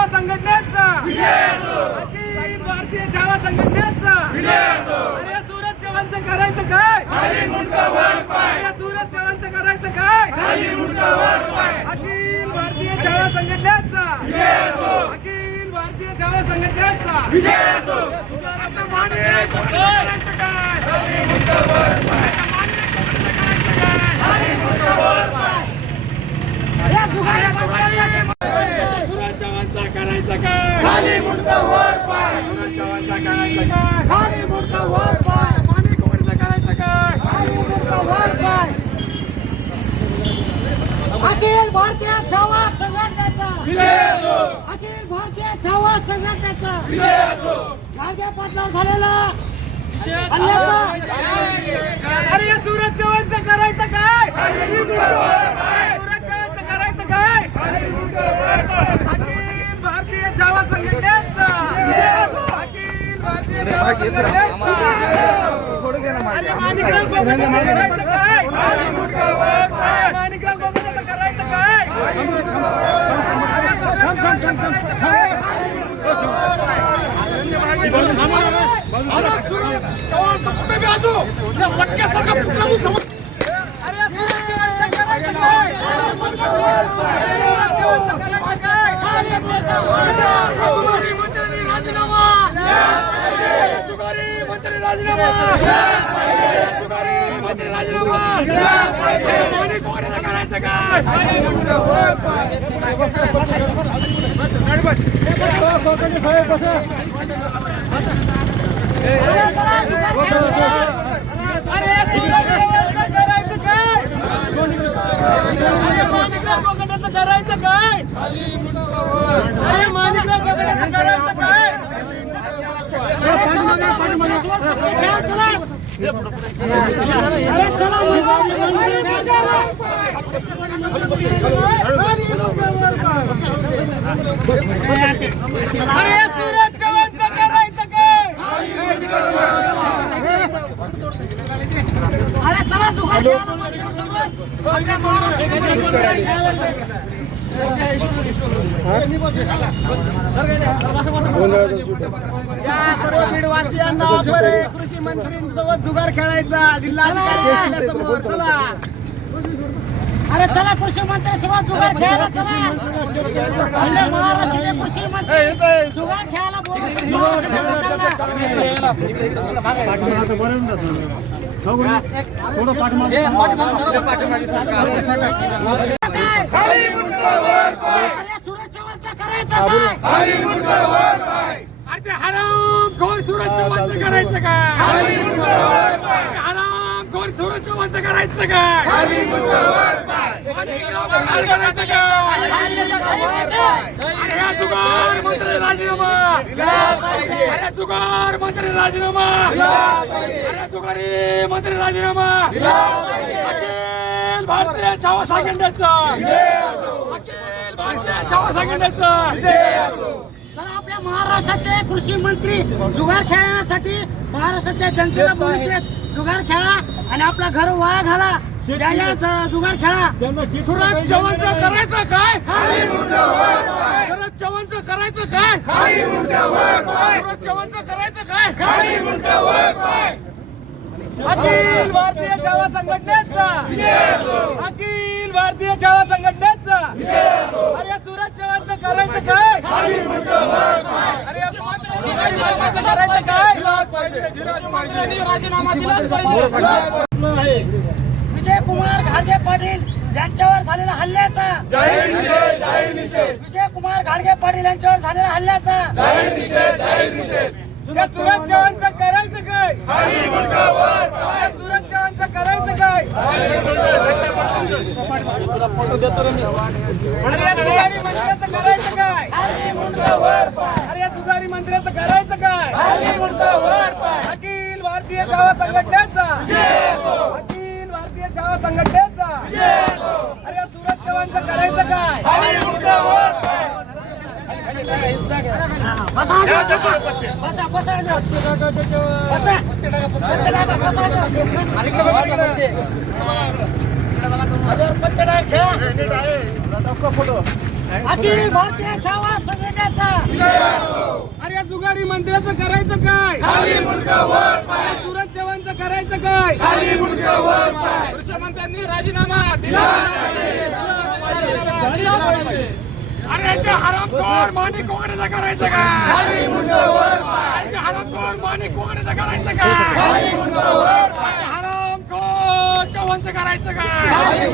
छावा संघटनेचा. अखिल भारतीय छावा संघटनेचा. अरे सूरज चव्हाणचं करायचं काय? अरे सूरज चव्हाणचं करायचं काय? अखिल भारतीय छावा संघटनेचा. अखिल भारतीय छावा संघटनेचा विजय असो आता मान्य करायचं काय खाली मुंडक वर पाय आता मान्य करायचं काय खाली मुंडक वर पाय या जुगाऱ्या जुगाऱ्या सुरज चव्हाणचा करायचं काय खाली मुंडक वर पाय सुरज चव्हाणचा करायचं काय खाली मुंडक वर पाय माणिक कोणचं करायचं काय खाली मुंडक वर पाय अखिल भारतीय छावा संघटनेचा अखिल संघटनेचा. पाटलावर झालेला. अरे सूरज चव्हाणचं करायचं काय? सूरज चव्हाणचं करायचं काय? अखिल भारतीय छावा संघटनेचा. अखिल भारतीय छावा संघटनेचा. अरे माणिकराव करायचं काय माणिकराव गोपीनाथचं करायचं काय अरे सूरज चव्हाणचं करायचं काय अरे सूरज चव्हाणचं कुठे बी असो त्या मटक्यासारखा कुठला बी समज अरे सूरज चव्हाणचं करायचं काय अरे सूरज चव्हाणचं करायचं काय तुकारी मंत्र्यांनी राजीनामा तुकारी मंत्री राजीनामा तुकारी मंत्री राजीनामा माणिक कोणाला करायचं काय अरे सूरज चव्हाणचं करायचं काय अरे माणिकराव कोकणाचं करायचं काय? अरे माणिकराव कोकणाचं करायचं काय? चला अरे चला अरे सूरज चव्हाणचं करायचं काय? अरे चला. या सर्व बीडवासियांना ऑफर आहे. कृषी मंत्रींसोबत जुगार खेळायचा. जिल्हाधिकारी असल्यासमोर चला. अरे चला कृषी मंत्री सोबत जुगार खेळायला चला. आपल्या महाराष्ट्राचे कृषी मंत्री जुगार खेळायला बोलवतात. काय? सूरज करायचं काय अरे ते हराम खोर सूरज चव्हाणचं करायचं काय चव्हाणचं करायचं काय जुगार मंत्री राजीनामा. अरे जुगार मंत्री राजीनामा. अरे जुगारी मंत्री राजीनामा. अखिल भारतीय छावा संघटनेचं. अखिल भारतीय छावा संघटनेचं. महाराष्ट्राचे कृषी मंत्री जुगार खेळण्यासाठी महाराष्ट्रातल्या जनतेला बोलतात जुगार खेळा आणि आपला घर वाया घाला. जुगार खेळा. सुरज चव्हाणचं करायचं काय? सुरज चव्हाणचं करायचं काय? सुरज चव्हाणचं करायचं काय? अखिल भारतीय छावा संघटनेचा. अखिल भारतीय छावा संघटनेचा. अरे सूरज चव्हाणचं करायचं काय? अरे तुकारी मालकाचं करायचं काय मंत्र्यांनी राजीनामा दिलाच पाहिजे विजय कुमार घाटे पाटील यांच्यावर झालेल्या हल्ल्याचा. विजय कुमार घाडगे पाटील यांच्यावर झालेल्या हल्ल्याचा या सुरज चव्हाणचं करायचं काय? या सुरज चव्हाणचं करायचं काय? अरे या जुगारी मंत्र्याचं करायचं काय अरे या जुगारी मंत्र्याचं करायचं काय अखिल भारतीय जावा संघटनेचा अखिल भारतीय जावा संघटनेचा अरे या सुरज चव्हाणचं करायचं काय बसा. अरे जुगारी मंदिराचं करायचं काय सुरज चव्हाणचं करायचं काय कृषीमंत्र्यांनी राजीनामा दिला अरे ते हरामखोर माने कोकणाचा करायचं काय ते हरामखोर माने कोकणाचा करायचं काय करायचं काय?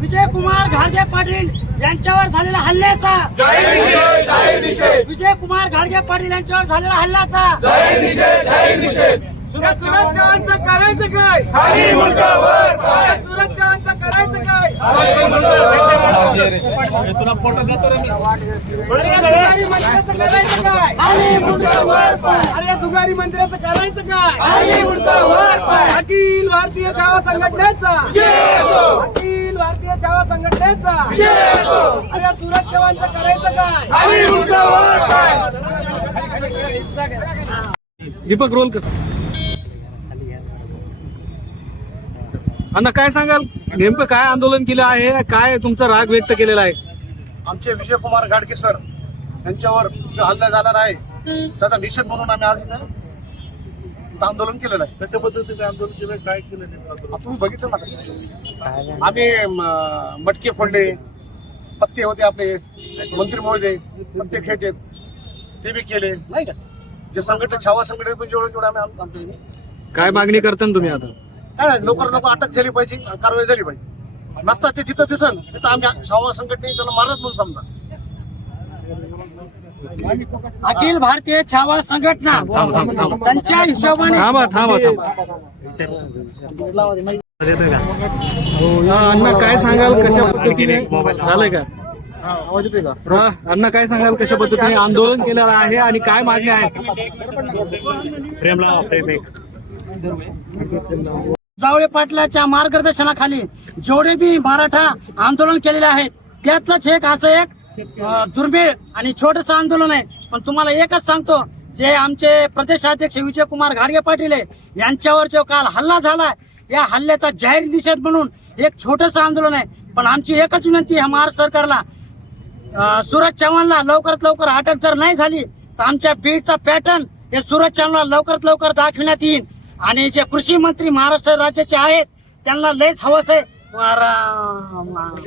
विजय कुमार घाडगे पाटील यांच्यावर झालेल्या हल्ल्याचा. विजय कुमार घाडगे पाटील यांच्यावर झालेल्या हल्ल्याचा. सुरज चव्हाणचं करायचं काय? या सुरज चव्हाणचं करायचं काय? करायचं पाय. अरे या जुगारी मंत्र्याचं करायचं काय. अखिल भारतीय जावा संघटनेचा. अखिल भारतीय जावा संघटनेचा. अरे या सुरज चव्हाणचं करायचं काय? दीपक रोल कर अण्णा काय सांगाल? नेमकं काय आंदोलन केलं आहे? काय तुमचा राग व्यक्त केलेला आहे? आमचे विजयकुमार घाडगे सर यांच्यावर जो हल्ला झालेला आहे त्याचा निषेध म्हणून आम्ही आज इथे आंदोलन केलेलं आहे. कशा पद्धतीने आंदोलन केलं? काय केलं नेमकं आंदोलन? आता तुम्ही बघितलं ना आम्ही म, मटके फोडले पत्ते होते आपले मंत्री महोदय पत्ते खेळते ते बी केले नाही का? जे संघटन छावा संघटन पण जेवढे जेवढे आम्ही आम- आमच्या इथे काय मागणी करता ना तुम्ही आता? काय लवकर लवकर अटक झाली पाहिजे कारवाई झाली पाहिजे. नसता ते जिथं दिसन तिथं आम्ही छावा संघटने त्याला मारत म्हणून समजा. अखिल भारतीय छावा संघटना. त्यांच्या हिशोबाने थांबा थांबा थांबा. हा, अण्णा काय सांगाल? कशा पद्धतीने झालंय का? हा, अण्णा काय सांगाल? कशा पद्धतीने आंदोलन केलेलं आहे आणि काय मागणी आहे जावळे पाटलाच्या मार्गदर्शनाखाली जेवढे बी मराठा आंदोलन केलेले आहेत त्यातलंच एक असं एक दुर्मिळ आणि छोटस आंदोलन आहे. पण तुम्हाला एकच सांगतो जे आमचे प्रदेशाध्यक्ष विजय कुमार घाडगे पाटील आहे यांच्यावर जो काल हल्ला झालाय या हल्ल्याचा जाहीर निषेध म्हणून एक छोटस आंदोलन आहे. पण आमची एकच विनंती आहे महाराष्ट्र सरकारला अं, सूरज चव्हाणला लवकरात लवकर अटक जर नाही झाली तर आमच्या बीडचा पॅटर्न हे सूरज चव्हाणला लवकरात लवकर दाखविण्यात येईल. आणि जे कृषी मंत्री महाराष्ट्र राज्याचे आहेत त्यांना लयच हवस आहे.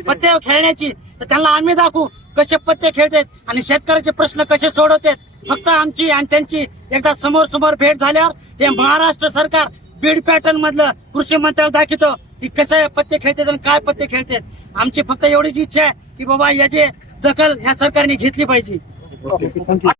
पत्ते खेळण्याची. तर त्यांना आम्ही दाखवू कसे पत्ते खेळतात आणि शेतकऱ्याचे प्रश्न कसे सोडवतात. फक्त आमची आणि त्यांची एकदा समोर समोर भेट झाल्यावर ते महाराष्ट्र सरकार बीड पॅटर्न मधलं कृषी मंत्र्याला दाखवतो की कसे पत्ते खेळतात आणि काय पत्ते खेळतात. आमची फक्त एवढीच इच्छा आहे की बाबा याची दखल ह्या सरकारने घेतली पाहिजे.